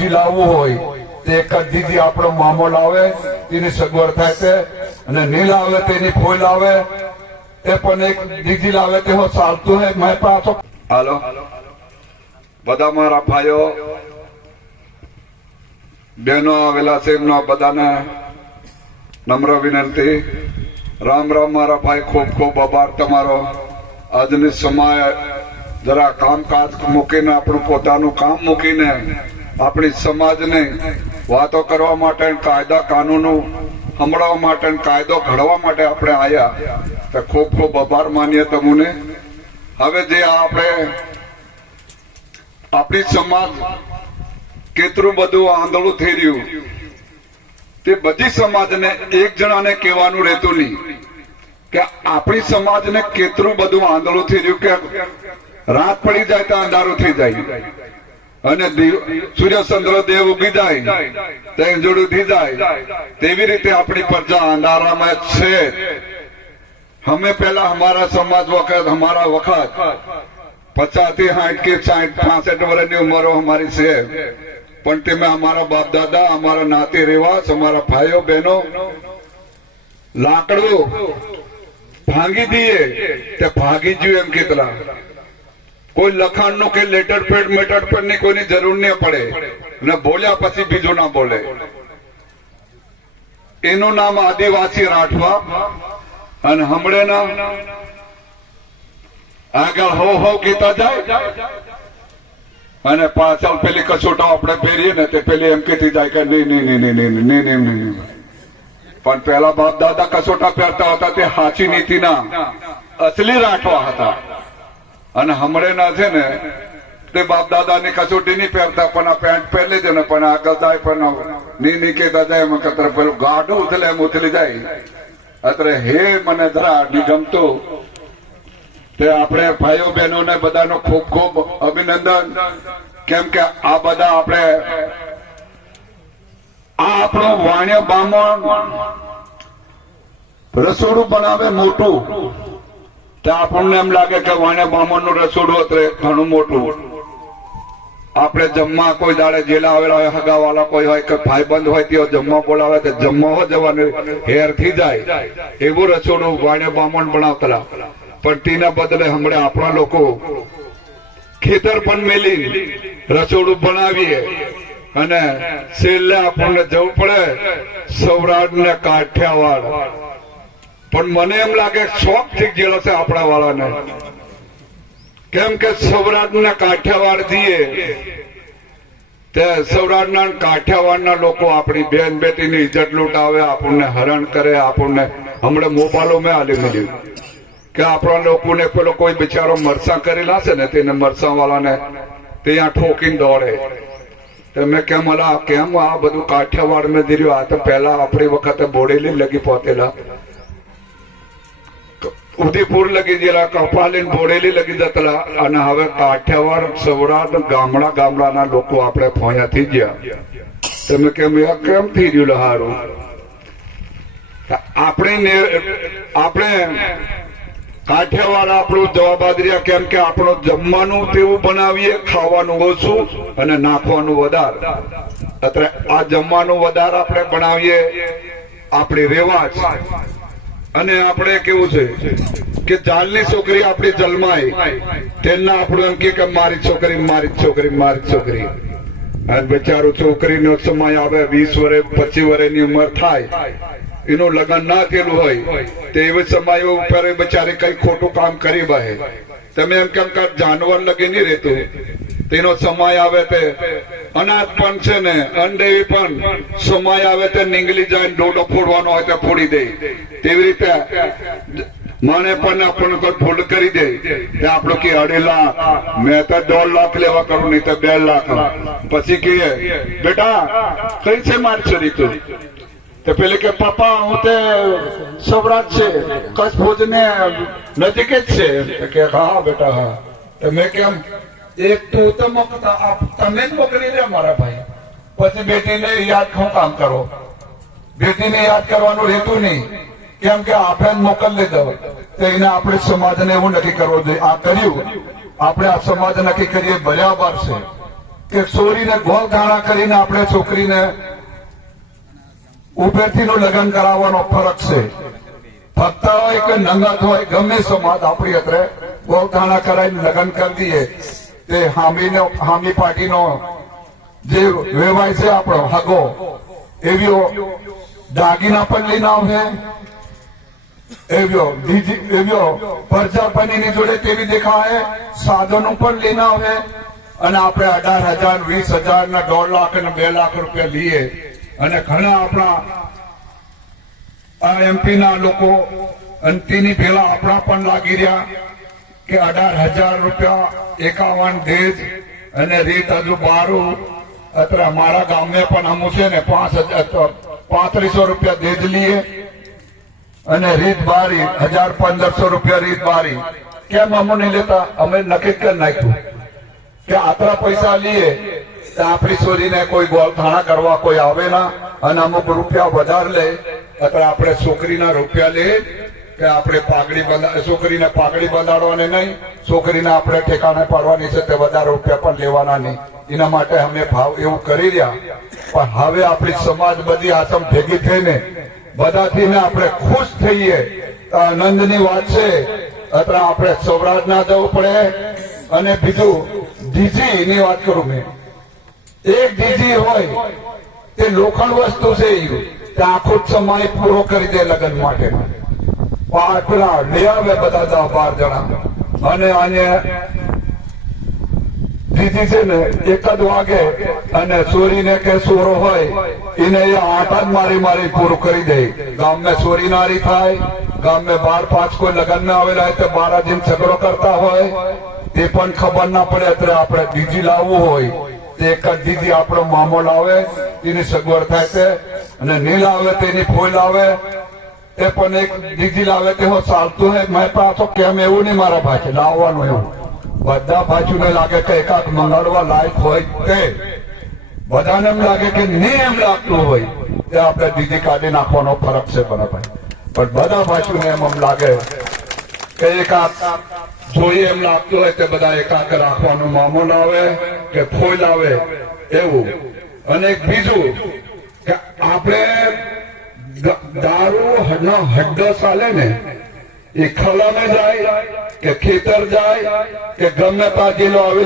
DG લાવવું હોય, તે ડીજી આપણો મામો લાવે, તેની સગવડ થાય છે અને નહીં લાવે, તેની ફોઈ લાવે, તે પણ એક ડીજી લાવે, તે ચાલતું હે મેં પાછો હાલો. બધા મારા ભાઈઓ, બહેનો આવેલા છે, એમનો બધાને નમ્ર વિનંતી. રામ રામ મારા ભાઈ, ખૂબ ખૂબ આભાર તમારો. આજની સમય જરા કામકાજ મૂકીને, આપણું પોતાનું કામ મૂકીને આપણી સમાજને વાતો કરવા માટે કાયદા કાનૂનો સંભળાવવા માટે કાયદો ઘડવા માટે આપણે આવ્યા તો ખૂબ ખૂબ આભાર માનીએ તમને. હવે જે આપણે આપણી સમાજ કેટલું બધું આંધળું થઈ રહ્યું, તે બધી સમાજને એક જણાને કહેવાનું રહેતું નહીં કે આપણી સમાજને કેટલું બધું આંધળું થઈ રહ્યું કે રાત પડી જાય તો અંધારું થઈ જાય. અને સૂર્યચંદ્ર દેવ ઉગી જાય તો જોડું થઈ જાય. તેવી રીતે આપણી પ્રજા અંધારામાં છે. અમે પેલા અમારા સમાજ વખત અમારા વખત પચાસથી સાઠ કે સાઠ, પાસઠ વર્ષની ઉંમરો અમારી છે. પણ તેમે અમારા બાપ દાદા અમારા નાતી રિવાજ, અમારા ભાઈઓ, બહેનો લાકડું ભાંગી દઈએ તે ભાગી ગયું એમ કેટલા. કોઈ લખાણનું કે લેટર પેડ મેટર પેડની કોઈની જરૂર ન પડે. અને બોલ્યા પછી બીજું ના બોલે. એનું નામ આદિવાસી રાઠવા. અને હમણાં આગળ હો હો કીતા જાય. અને પાછળ પેલી કસોટા આપણે પહેરીએ ને તે પેલી એમ કેતી જાય કે નહીં નહીં નહીં નહીં નહીં નહીં નહીં પણ પેલા બાપ દાદા કસોટા પહેરતા હતા, તે હાચી નીતિના અસલી રાઠવા હતા. અને હમણેના છે ને, તે બાપ દાદાની કચોટી નહીં પહેરતા પણ આ પેન્ટ પહેરી છે ને પણ આ ગદાય પણ ની કહેતા જાય, એમ કતર પેલું ગાડું ઉથલે, એમ ઉથલી જાય. અત્રે હે મને ધરા ની ગમતું. તે આપણે ભાઈઓ બહેનોને બધાનો ખૂબ ખૂબ અભિનંદન. કેમ કે આ બધા આપણે, આ આપણું વાણ્ય બામણ રસોડું બનાવે મોટું. આપણને એમ લાગે કે વાણે બામણનું રસોડું અત્રે ઘણું મોટું. આપણે જમવા કોઈ દાડે જેલા આવેલા હોય, હગાવાલા કોઈ હોય કે ભાઈબંધ હોય તેઓ જમવા બોલાવે તો જમવા હો જવાનું, હેરથી જાય. એવું રસોડું વાણે બામણ બનાવતા પણ તેના બદલે હમણાં આપણા લોકો ખેતર પણ મેલી રસોડું બનાવીએ. અને છેલ્લે આપણને જવું પડે સૌરાષ્ટ્ર ને કાઠિયાવાડ. પણ મને એમ લાગે શોખ થઈ ગયેલો છે આપણા વાળાને કેમ કે સૌરાષ્ટ્ર ને કાઠિયાવાડ દીએ, તે સૌરાષ્ટ્રના કાઠિયાવાડના લોકો આપણી બેન બેટીની ઇજ્જત લૂંટાવે, આપણને હરણ કરે, આપણને હમણાં મોબાઈલો મેં આલી મળ્યું કે આપણા લોકોને પેલો કોઈ બિચારો મરસા કરેલા છે ને, તેને મરસા વાળાને ત્યાં ઠોકીને દોડે. તો મેં કેમ, અલા, કેમ આ બધું કાઠિયાવાડ મેં ધીર્યું આ તો પહેલા આપણી વખતે બોડેલી લગી પહોંચેલા ઉદયપુર લગી ગયેલા કપાલીન બોડેલી લગી જતલા અને હવે કાઠિયાવાડ, સૌરાષ્ટ્ર, ગામડા ગામડાના લોકો આપણે ફોયા થઈ ગયા. તમે કેમ કેમ થઈ ગયું હારું? આપણે આપણે કાઠિયાવાડ આપણું જવાબાદરિયા કેમ કે આપણું જમવાનું તેવું બનાવીએ, ખાવાનું ઓછું અને નાખવાનું વધાર. અત્યારે આ જમવાનું વધારે આપણે બનાવીએ, આપણી રેવાજ. અને આપણે કેવું છે કે જાલની છોકરી આપણી જન્માય તેના આપણું એમ કે મારી છોકરી મારી છોકરી મારી છોકરી. અને બિચારું છોકરીનો સમય આવે, વીસ વર્ષ પચીસ વર્ષની ઉંમર થાય. એનું લગ્ન ના થયેલું હોય, તે એવી સમય ઉપર બિચારી કઈ ખોટું કામ કરી બહે. તમે એમ કેમ જાનવર લગી નહીં રહેતું? તેનો સમય આવે તે અનાજ પણ છે ને અંડેવી પણ સમય આવે તે નીંગલી જાય ડોડો ફોડવાનો હોય તો ફોડી દે. તેવી રીતે મને પણ આપણને કોઈ ભૂલ કરી દે. તે આપણો કે અઢી લાખ મેં તો દોઢ લાખ લેવા કરું, નહીં તો બે લાખ. પછી કહીએ બેટા, કઈ છે મારી તું? તે પેલે કે, પપ્પા, હું તે સૌરાષ્ટ્ર છે, કચ્છ ભુજ ને નજીક જ છે. કે, હા બેટા, હા. મેં કેમ એક તું તો આપ- જ મોકલી દે મારા ભાઈ. પછી બેટીને યાદ શું કામ કરો. બેટીને યાદ કરવાનું રહેતું નહીં. કેમ કે આપણે મોકલી દો એને આપણે સમાજને એવું નક્કી કરવું જોઈએ. આ કર્યું. આપણે આ સમાજ નક્કી કરીએ બરાબર છે. કે છોરીને ગોળ ધાણા કરીને આપણે છોકરીને ઉપરથી નું લગ્ન કરાવવાનો ફરક છે. ફક્ત હોય કે નંગત હોય, ગમે સમાજ આપણી અત્રે ગોળધાણા કરાવીને લગ્ન કરી દઈએ. તે હામીનો હામી પાર્ટીનો જે વ્યવહાર છે આપણો, હગો, એવીઓ દાગીના પણ લઈને આવશે એવ્યો એવ્યો પ્રજાપતિની જોડે તેવી દેખાય, સાધનો પણ લઈને આવે અને આપણે અઢાર હજાર, વીસ હજાર ના દોઢ લાખ અને બે લાખ રૂપિયા લઈએ. અને ઘણા આપણા આ એમપી ના લોકો અંતિની પેલા આપણા પણ લાગી રહ્યા કે અઢાર હજાર રૂપિયા એકાવન ધીજ અને રીત હજુ બારું. અત્યારે મારા ગામને પણ અમુ છે ને પાંચ હજાર પાંત્રીસો રૂપિયા ધીજ લઈએ અને રીત બારી, હજાર પંદરસો રૂપિયા રીત બારી. કેમ અમને લેતા? અમે નક્કી કરી નાખ્યું કે આટલા પૈસા લઈએ તો આપણી છોરીને કોઈ ગોળધાણા કરવા કોઈ આવે ના અને અમુક રૂપિયા વધારે લે. અથવા આપણે છોકરીના રૂપિયા લે કે આપણે પાઘડી છોકરીને પાઘડી બંધાડવાની નહીં, છોકરીને આપણે ઠેકાણે પાડવાની છે તે વધારે રૂપિયા પણ લેવાના નહીં. એના માટે અમે ભાવ એવું કરી રહ્યા. પણ હવે આપણી સમાજ બધી આતમ ભેગી થઈને બધાથી આપણે ખુશ થઈએ. આનંદની વાત છે. અથવા આપણે સૌરાજ ના જવું પડે. અને બીજું ડીજી એની વાત કરું મેં. એક ડીજી હોય તે લોખંડ વસ્તુ છે આખો સમય પૂરો કરી દે લગ્ન માટે પેલા નિયમે બધા બાર જણા. અને આને દીદી છે ને, એક જ વાગે અને ચોરીને કે સોરો હોય, એને એ આટા જ મારી મારી પૂરું કરી દે. ગામમાં ચોરી નારી થાય, ગામમાં બાર પાંચ કોઈ લગ્નમાં આવેલા હોય તો બારા જેમ ઝઘડો કરતા હોય, તે પણ ખબર ના પડે અત્યારે આપણે દીજી લાવવું હોય. એક જ ડીજી આપણો મામો લાવે, એની સગવડ થાય છે. અને નહીં લાવે તેની ફોઈ લાવે. તે પણ એક દીધી લાવે તે ચાલતું હે, મેં પાછો કેમ એવું નહીં મારા ભાઈ? લાવવાનું એવું. બધા બાજુને લાગે કે એકાદ મંગાડવા લાયક હોય તે બધાને એમ લાગે કે નહીં એમ લાગતું હોય તે આપણે દીદી કાઢી નાખવાનો ફરક છે બરાબર પણ બધા બાજુને એમ એમ લાગે કે એકાદ જોઈએ એમ લાગતું હોય તે બધા એકાદ રાખવાનું મામો લાવે કે ફોઈ લાવે એવું. અને એક બીજું કે આપણે દારૂ હડ્ડો ચાલે ને એ ખલાને જાય કે ખેતર જાય કે ગમે પાટીલો આવે.